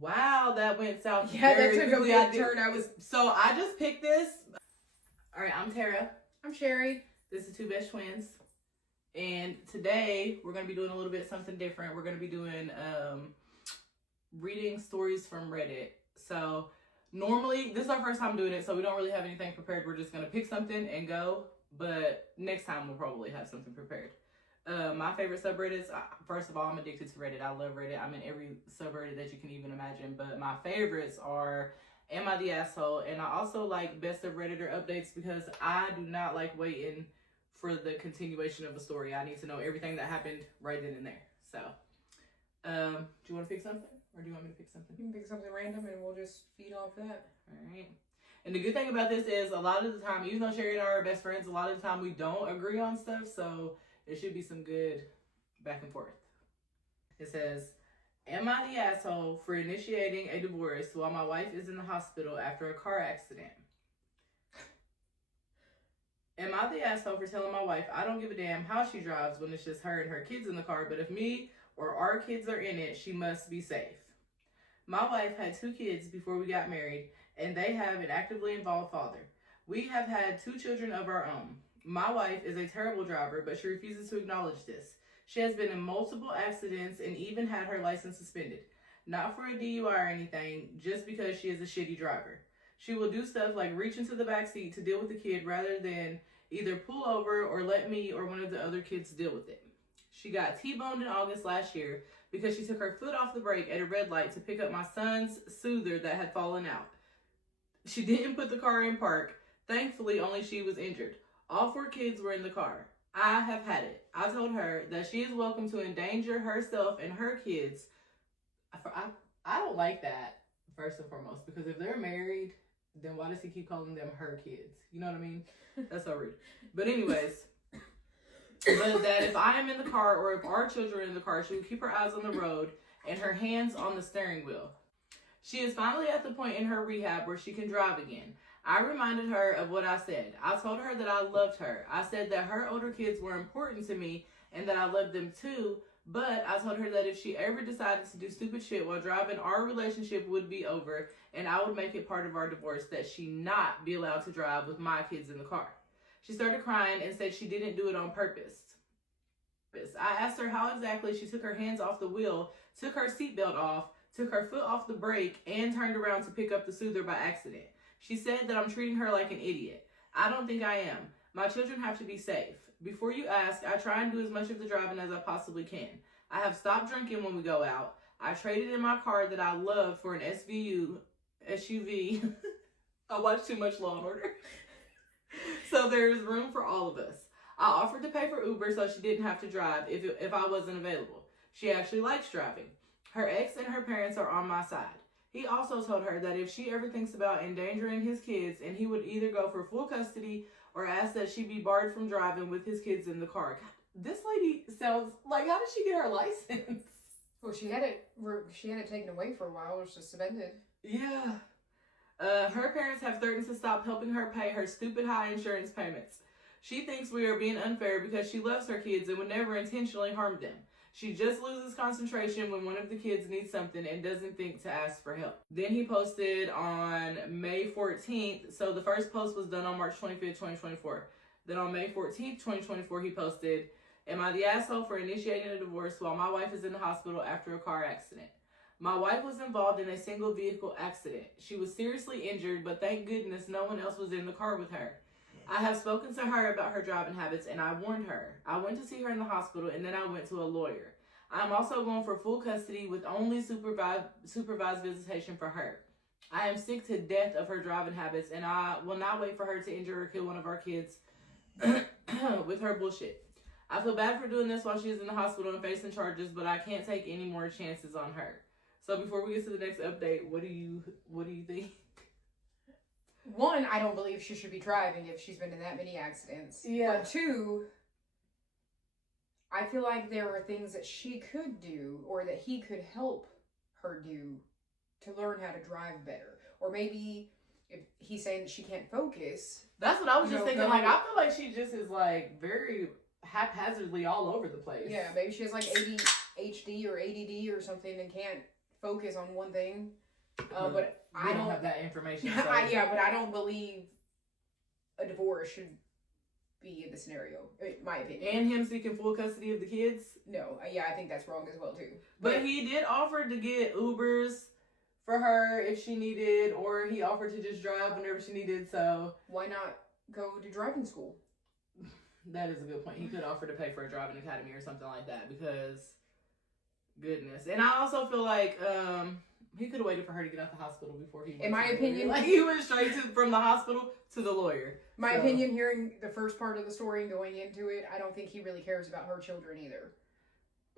Wow, that went south. Yeah, that very took a quickly. big turn. So I just picked this. All right, I'm Tara. I'm Sherry. This is Two Best Twins. And today we're going to be doing a little bit something different. We're going to be doing reading stories from Reddit. So normally, this is our first time doing it, so we don't really have anything prepared. We're just going to pick something and go. But next time we'll probably have something prepared. My favorite subreddits, first of all, I'm addicted to Reddit. I love Reddit. I'm in every subreddit that you can even imagine. But my favorites are Am I the Asshole? And I also like Best of Redditor updates because I do not like waiting for the continuation of a story. I need to know everything that happened right then and there. So, do you want to pick something? Or do you want me to pick something? You can pick something random and we'll just feed off that. All right. And the good thing about this is a lot of the time, even though Sherry and I are best friends, a lot of the time we don't agree on stuff. So it should be some good back and forth. It says, am I the asshole for initiating a divorce while my wife is in the hospital after a car accident? Am I the asshole for telling my wife I don't give a damn how she drives when it's just her and her kids in the car, but if me or our kids are in it, she must be safe? My wife had 2 kids before we got married, and they have an actively involved father. We have had 2 children of our own. My wife is a terrible driver, but she refuses to acknowledge this. She has been in multiple accidents and even had her license suspended. Not for a DUI or anything, just because she is a shitty driver. She will do stuff like reach into the back seat to deal with the kid rather than either pull over or let me or one of the other kids deal with it. She got T-boned in August last year because she took her foot off the brake at a red light to pick up my son's soother that had fallen out. She didn't put the car in park. Thankfully, only she was injured. All 4 kids were in the car. I have had it. I told her that she is welcome to endanger herself and her kids. I don't like that, first and foremost, because if they're married, then why does he keep calling them her kids? You know what I mean? That's so rude. But anyways, but that if I am in the car or if our children are in the car, she will keep her eyes on the road and her hands on the steering wheel. She is finally at the point in her rehab where she can drive again. I reminded her of what I said. I told her that I loved her. I said that her older kids were important to me and that I loved them too, but I told her that if she ever decided to do stupid shit while driving, our relationship would be over and I would make it part of our divorce that she not be allowed to drive with my kids in the car. She started crying and said she didn't do it on purpose. I asked her how exactly she took her hands off the wheel, took her seatbelt off, took her foot off the brake, and turned around to pick up the soother by accident. She said that I'm treating her like an idiot. I don't think I am. My children have to be safe. Before you ask, I try and do as much of the driving as I possibly can. I have stopped drinking when we go out. I traded in my car that I love for an SUV. I watch too much Law & Order. So there is room for all of us. I offered to pay for Uber so she didn't have to drive if I wasn't available. She actually likes driving. Her ex and her parents are on my side. He also told her that if she ever thinks about endangering his kids, and he would either go for full custody or ask that she be barred from driving with his kids in the car. God, this lady sounds like, how did she get her license? Well, she had it taken away for a while. It was just suspended. Yeah. Her parents have threatened to stop helping her pay her stupid high insurance payments. She thinks we are being unfair because she loves her kids and would never intentionally harm them. She just loses concentration when one of the kids needs something and doesn't think to ask for help. Then he posted on May 14th. So the first post was done on March 25th, 2024. Then on May 14th, 2024, he posted, am I the asshole for initiating a divorce while my wife is in the hospital after a car accident? My wife was involved in a single vehicle accident. She was seriously injured, but thank goodness no one else was in the car with her. I have spoken to her about her driving habits and I warned her. I went to see her in the hospital and then I went to a lawyer. I'm also going for full custody with only supervised visitation for her. I am sick to death of her driving habits and I will not wait for her to injure or kill one of our kids with her bullshit. I feel bad for doing this while she is in the hospital and facing charges, but I can't take any more chances on her. So before we get to the next update, what do you think? One, I don't believe she should be driving if she's been in that many accidents. Yeah. But 2, I feel like there are things that she could do or that he could help her do to learn how to drive better. Or maybe if he's saying that she can't focus. That's what I was just thinking. Like, I feel like she just is like very haphazardly all over the place. Yeah, maybe she has like ADHD or ADD or something and can't focus on one thing. But I don't have that information. So. But I don't believe a divorce should be in the scenario, in my opinion. And him seeking full custody of the kids? No, I think that's wrong as well too. But he did offer to get Ubers for her if she needed, or he offered to just drive whenever she needed, so... Why not go to driving school? That is a good point. He could offer to pay for a driving academy or something like that, because... Goodness. And I also feel like, he could have waited for her to get out the hospital before he... In my opinion... Like, he went straight from the hospital to the lawyer. My opinion, hearing the first part of the story and going into it, I don't think he really cares about her children either.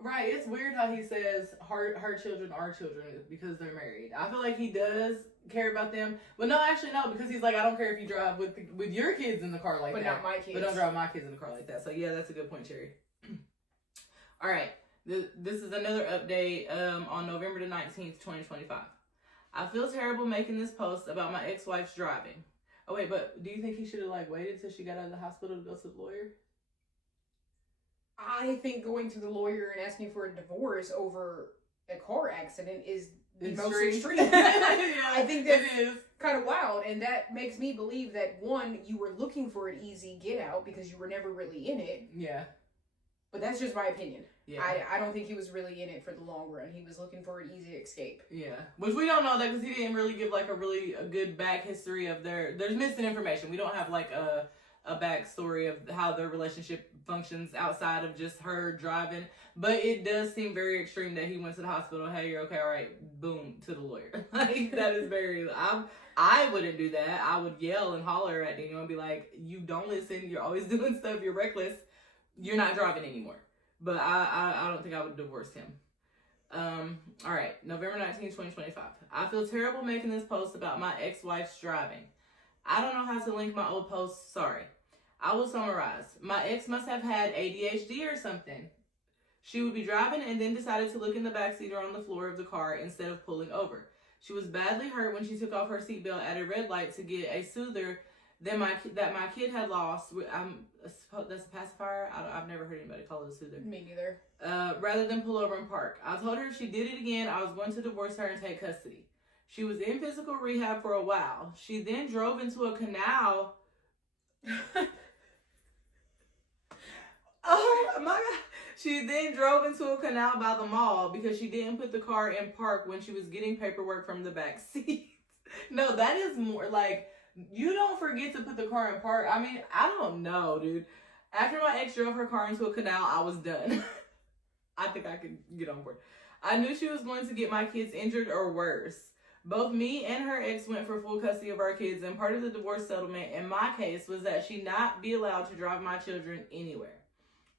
Right, it's weird how he says her children are children because they're married. I feel like he does care about them, but no, actually no, because he's like, I don't care if you drive with your kids in the car like that, but not my kids. But don't drive my kids in the car like that. So yeah, that's a good point, Cherry. All right, this is another update on November the 19th, 2025. I feel terrible making this post about my ex-wife's driving. Oh wait, but do you think he should have like waited till she got out of the hospital to go to the lawyer? I think going to the lawyer and asking for a divorce over a car accident is the most extreme. I think that is kind of wild, and that makes me believe that, one, you were looking for an easy get out because you were never really in it. Yeah. But that's just my opinion. Yeah. I don't think he was really in it for the long run. He was looking for an easy escape. Yeah. Which we don't know that because he didn't really give like a good back history of there's missing information. We don't have like a backstory of how their relationship functions outside of just her driving. But it does seem very extreme that he went to the hospital. Hey, you're okay. All right. Boom. To the lawyer. Like, that is very, I wouldn't do that. I would yell and holler at Daniel and be like, you don't listen. You're always doing stuff. You're reckless. You're not driving anymore. But I don't think I would divorce him. All right. November 19th, 2025. I feel terrible making this post about my ex-wife's driving. I don't know how to link my old posts. Sorry. I will summarize. My ex must have had ADHD or something. She would be driving and then decided to look in the backseat or on the floor of the car instead of pulling over. She was badly hurt when she took off her seatbelt at a red light to get a soother that my kid had lost. That's a pacifier? I've never heard anybody call it a soother. Me neither. Rather than pull over and park. I told her if she did it again, I was going to divorce her and take custody. She was in physical rehab for a while. She then drove into a canal. Oh my God. She then drove into a canal by the mall because she didn't put the car in park when she was getting paperwork from the back seat. No, that is more like, you don't forget to put the car in park. I mean, I don't know, dude. After my ex drove her car into a canal, I was done. I think I could get on board. I knew she was going to get my kids injured or worse. Both me and her ex went for full custody of our kids, and part of the divorce settlement in my case was that she not be allowed to drive my children anywhere.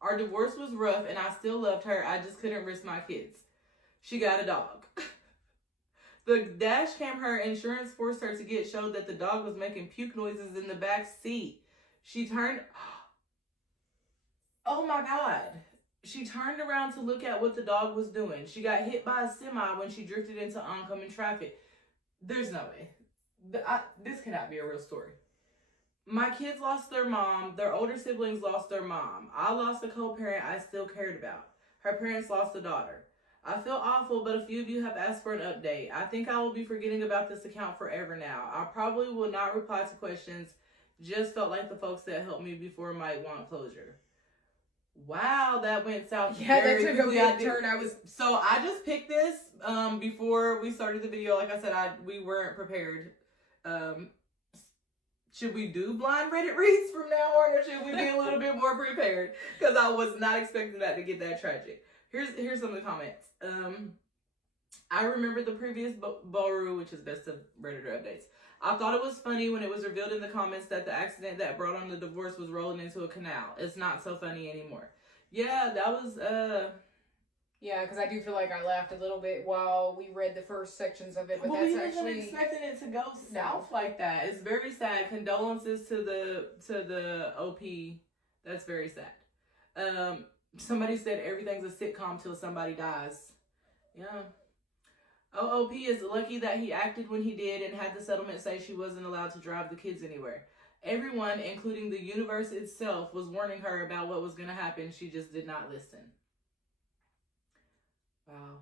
Our divorce was rough, and I still loved her. I just couldn't risk my kids. She got a dog. The dash cam her insurance forced her to get showed that the dog was making puke noises in the back seat. She turned... Oh my God. She turned around to look at what the dog was doing. She got hit by a semi when she drifted into oncoming traffic. There's no way. This cannot be a real story. My kids lost their mom. Their older siblings lost their mom. I lost a co-parent I still cared about. Her parents lost a daughter. I feel awful, but a few of you have asked for an update. I think I will be forgetting about this account forever now. I probably will not reply to questions. Just felt like the folks that helped me before might want closure. Wow, that went south. Yeah, that took a big turn. So I just picked this before we started the video. Like I said, we weren't prepared. Should we do blind Reddit reads from now on, or should we be a little bit more prepared? Because I was not expecting that to get that tragic. Here's some of the comments. I remember the previous Boru, which is best of Redditor updates. I thought it was funny when it was revealed in the comments that the accident that brought on the divorce was rolling into a canal. It's not so funny anymore. Yeah, that was, Yeah, because I do feel like I laughed a little bit while we read the first sections of it, but well, that's we wasn't actually... expecting it to go south like that. It's very sad. Condolences to the OP. That's very sad. Somebody said everything's a sitcom till somebody dies. Yeah. OOP is lucky that he acted when he did and had the settlement say she wasn't allowed to drive the kids anywhere. Everyone, including the universe itself, was warning her about what was going to happen. She just did not listen. Wow.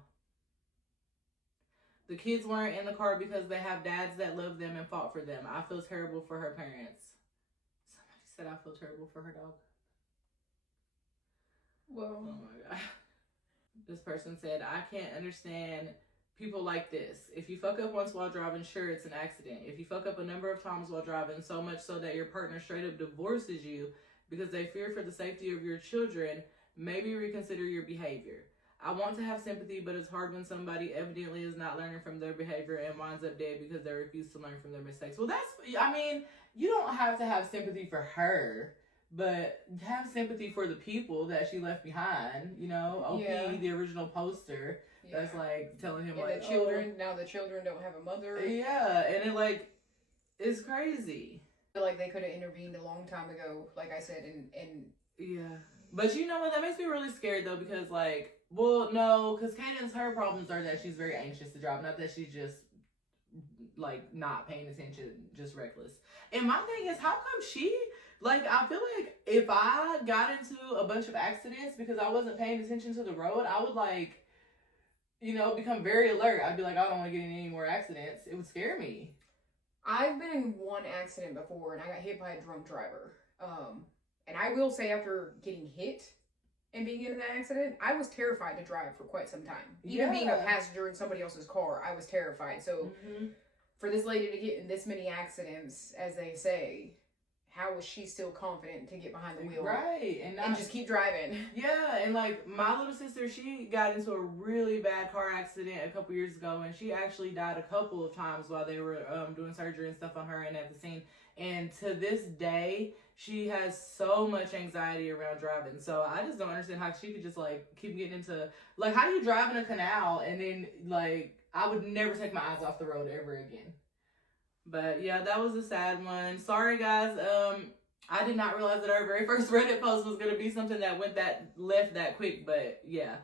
The kids weren't in the car because they have dads that love them and fought for them. I feel terrible for her parents. Somebody said I feel terrible for her dog. Well, oh my God. This person said, I can't understand people like this. If you fuck up once while driving, sure, it's an accident. If you fuck up a number of times while driving, so much so that your partner straight up divorces you because they fear for the safety of your children, maybe reconsider your behavior. I want to have sympathy, but it's hard when somebody evidently is not learning from their behavior and winds up dead because they refuse to learn from their mistakes. Well, that's, I mean, you don't have to have sympathy for her, but have sympathy for the people that she left behind, you know? OP, Yeah. the original poster, that's like telling him, and like, the children, now the children don't have a mother. Yeah, and it, like, it's crazy. I feel like they could have intervened a long time ago, like I said, and yeah. But you know what? That makes me really scared, though, because, like, well, no, because Caden's, her problems are that she's very anxious to drive, not that she's just, like, not paying attention, just reckless. And my thing is, how come she, like, I feel like if I got into a bunch of accidents because I wasn't paying attention to the road, I would, like, you know, become very alert. I'd be like, I don't want to get in any more accidents. It would scare me. I've been in one accident before, and I got hit by a drunk driver. And I will say, after getting hit and being in that accident, I was terrified to drive for quite some time. Even being a passenger in somebody else's car, I was terrified. So for this lady to get in this many accidents, as they say, how was she still confident to get behind the wheel? Right. And just keep driving. Yeah, and like my little sister, she got into a really bad car accident a couple years ago, and she actually died a couple of times while they were doing surgery and stuff on her and at the scene. And to this day, she has so much anxiety around driving. So I just don't understand how she could just like keep getting into, like, how do you drive in a canal and then, like, I would never take my eyes off the road ever again. But yeah, that was a sad one. Sorry guys, I did not realize that our very first Reddit post was gonna be something that left that quick, but yeah.